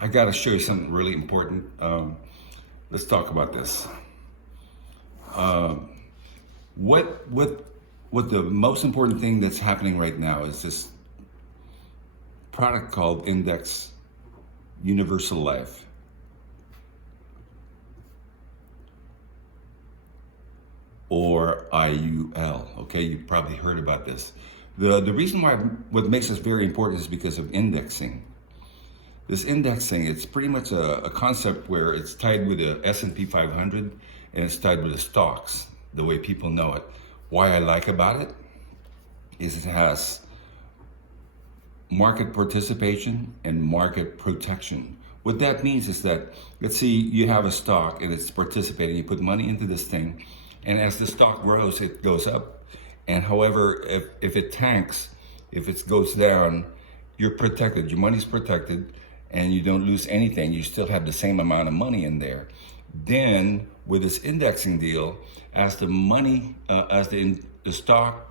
I got to show you something really important. Let's talk about this. What, what, what the most important thing that's happening right now is this product called Index Universal Life. Or IUL. Okay, you probably heard about this. The reason why what makes this very important is because of indexing. This indexing, it's pretty much a concept where it's tied with the S&P 500 and it's tied with the stocks, the way people know it. Why I like about it is it has market participation and market protection. What that means is that, let's see, you have a stock and it's participating, you put money into this thing, and as the stock grows, it goes up. And however, if it tanks, if it goes down, you're protected, your money's protected, and you don't lose anything. You still have the same amount of money in there. Then with this indexing deal, as the money, the stock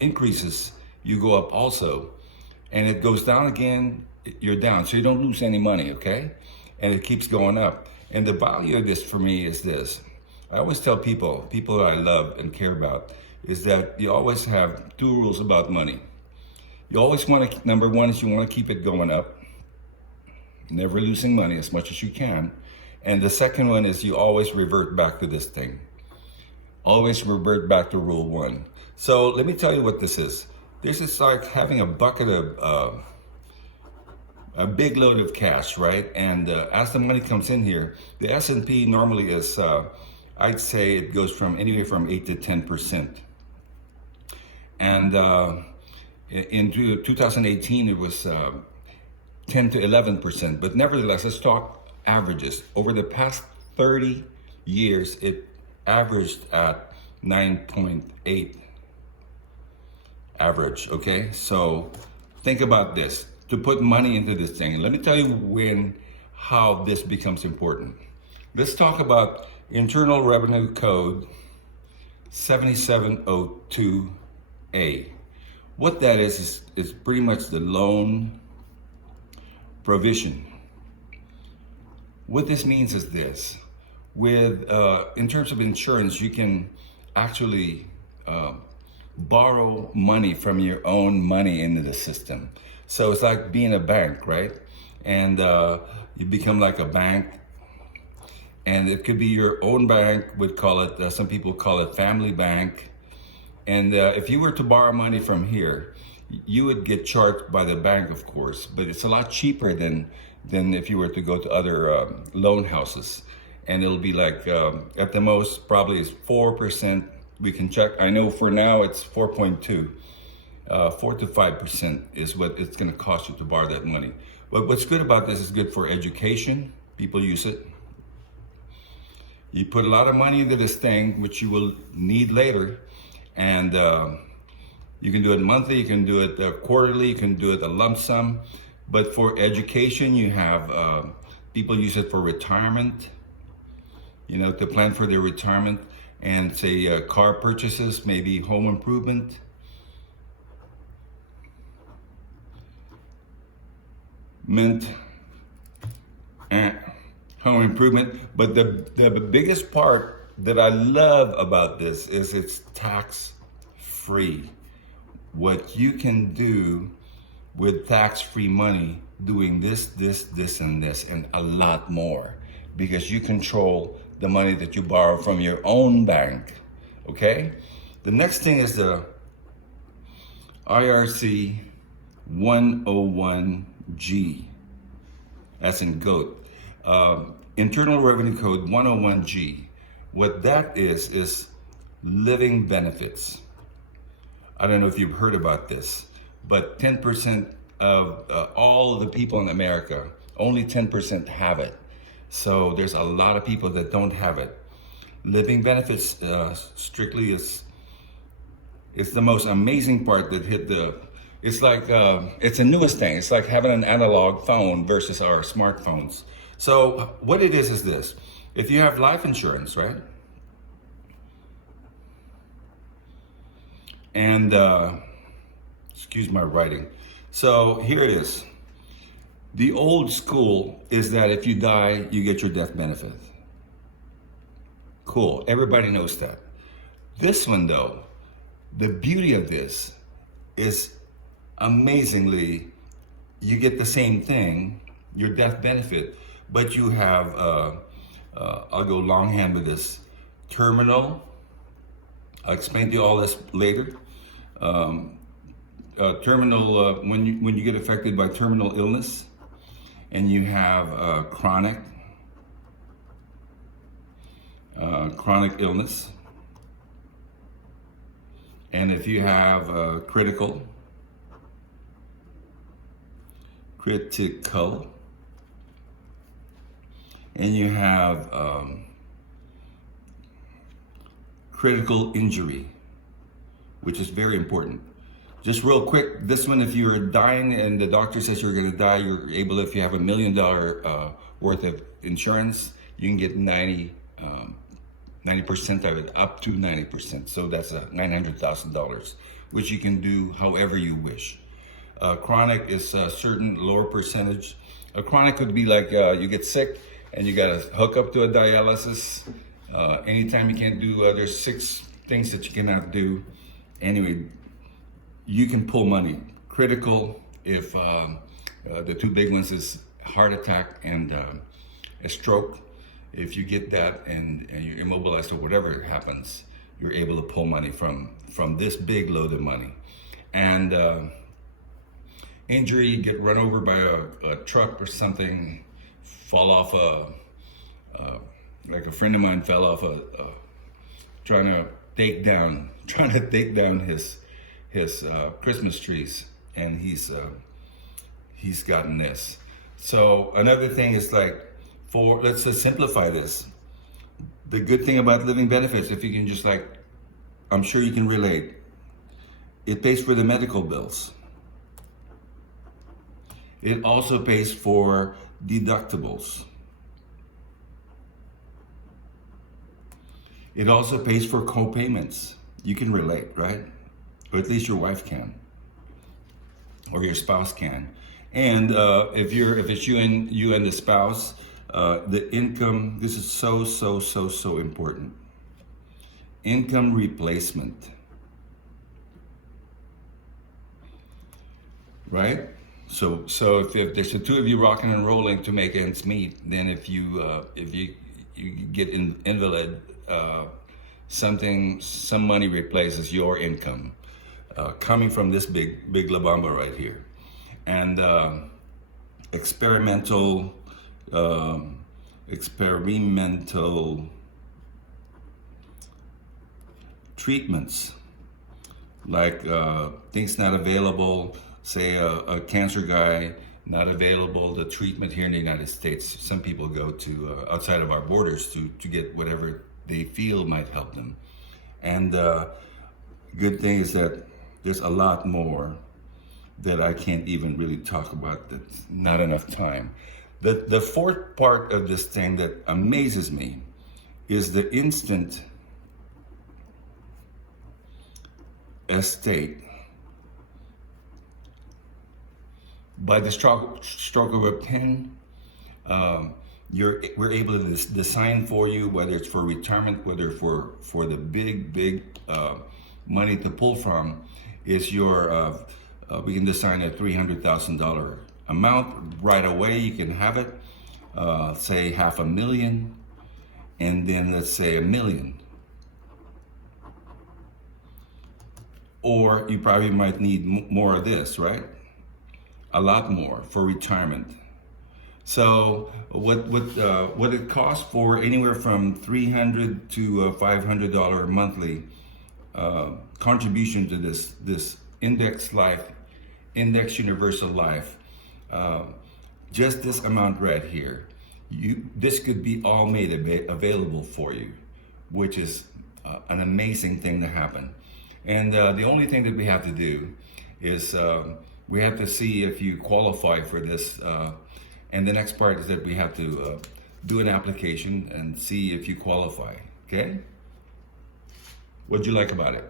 increases, you go up also. And it goes down again, you're down. So you don't lose any money, okay? And it keeps going up. And the value of this for me is this. I always tell people that I love and care about, is that you always have two rules about money. You always want to, number one is you want to keep it going up, never losing money as much as you can. And the second one is you always revert back to this thing. Always revert back to rule one. So let me tell you what this is. This is like having a bucket of, a big load of cash, right? And as the money comes in here, the S&P normally is, I'd say it goes from anywhere from 8 to 10%. And in 2018, it was 10 to 11%. But nevertheless, let's talk averages. Over the past 30 years, it averaged at 9.8 average, okay? So think about this. To put money into this thing, let me tell you how this becomes important. Let's talk about Internal Revenue Code 7702A. What that is pretty much the loan provision. What this means is this: in terms of insurance, you can actually borrow money from your own money into the system. So it's like being a bank, right? And you become like a bank. And it could be your own bank, would call it, some people call it family bank. And if you were to borrow money from here, you would get charged by the bank, of course, but it's a lot cheaper than if you were to go to other loan houses. And it'll be like, at the most, probably is 4%. We can check. I know for now it's 4.2. 4 to 5% is what it's gonna cost you to borrow that money. But what's good about this is good for education. People use it. You put a lot of money into this thing, which you will need later, and you can do it monthly, you can do it quarterly, you can do it a lump sum. But for education, you have people use it for retirement, to plan for their retirement, and say car purchases, maybe home improvement. Home improvement. But the biggest part that I love about this is it's tax-free. What you can do with tax-free money, doing this, and this, and a lot more, because you control the money that you borrow from your own bank, okay? The next thing is the IRC 101G, that's in GOAT. Internal Revenue Code 101G. What that is living benefits. I don't know if you've heard about this, but 10% of all the people in America, only 10% have it. So there's a lot of people that don't have it. Living benefits strictly is the most amazing part that hit it's like, it's the newest thing. It's like having an analog phone versus our smartphones. So what it is this. If you have life insurance, right? And, excuse my writing. So here it is. The old school is that if you die, you get your death benefit. Cool, everybody knows that. This one though, the beauty of this is amazingly, you get the same thing, your death benefit, but you have, I'll go longhand with this, terminal, I'll explain to you all this later. Terminal, when you get affected by terminal illness, and you have chronic illness, and if you have critical, and you have critical injury, which is very important. Just real quick, this one, if you're dying and the doctor says you're gonna die, you're able, if you have $1 million worth of insurance, you can get 90% of it, up to 90%. So that's $900,000, which you can do however you wish. Chronic is a certain lower percentage. A chronic could be like you get sick and you gotta hook up to a dialysis. Anytime you can't do, there's 6 things that you cannot do. Anyway, you can pull money. Critical, if the 2 big ones is heart attack and a stroke. If you get that and you're immobilized or whatever happens, you're able to pull money from this big load of money. And injury, you get run over by a truck or something, fall off like a friend of mine fell off trying to take down his Christmas trees, and he's gotten this. So another thing is like, let's just simplify this. The good thing about living benefits, if you can just like, I'm sure you can relate, it pays for the medical bills. It also pays for deductibles. It also pays for co-payments. You can relate, right? Or at least your wife can, or your spouse can. And if it's you and the spouse, the income. This is so important. Income replacement, right? So if there's the 2 of you rocking and rolling to make ends meet, then if you get invalid, some money replaces your income. Coming from this big La Bamba right here. And experimental treatments, like things not available, say a cancer guy, not available, the treatment here in the United States. Some people go to outside of our borders to get whatever they feel might help them. And good thing is that there's a lot more that I can't even really talk about. That's not enough time. The 4th part of this thing that amazes me is the instant estate. By the stroke of a pen, we're able to design for you, whether it's for retirement, whether for the big money to pull from, is your we can design a $300,000 amount right away. You can have it, say $500,000, and then let's say $1 million. Or you probably might need more of this, right? A lot more for retirement. So what it costs for anywhere from $300 to $500 monthly contribution to this index universal life, just this amount right here, this could be all made available for you, which is an amazing thing to happen. And the only thing that we have to do is we have to see if you qualify for this. And the next part is that we have to do an application and see if you qualify. Okay? What'd you like about it?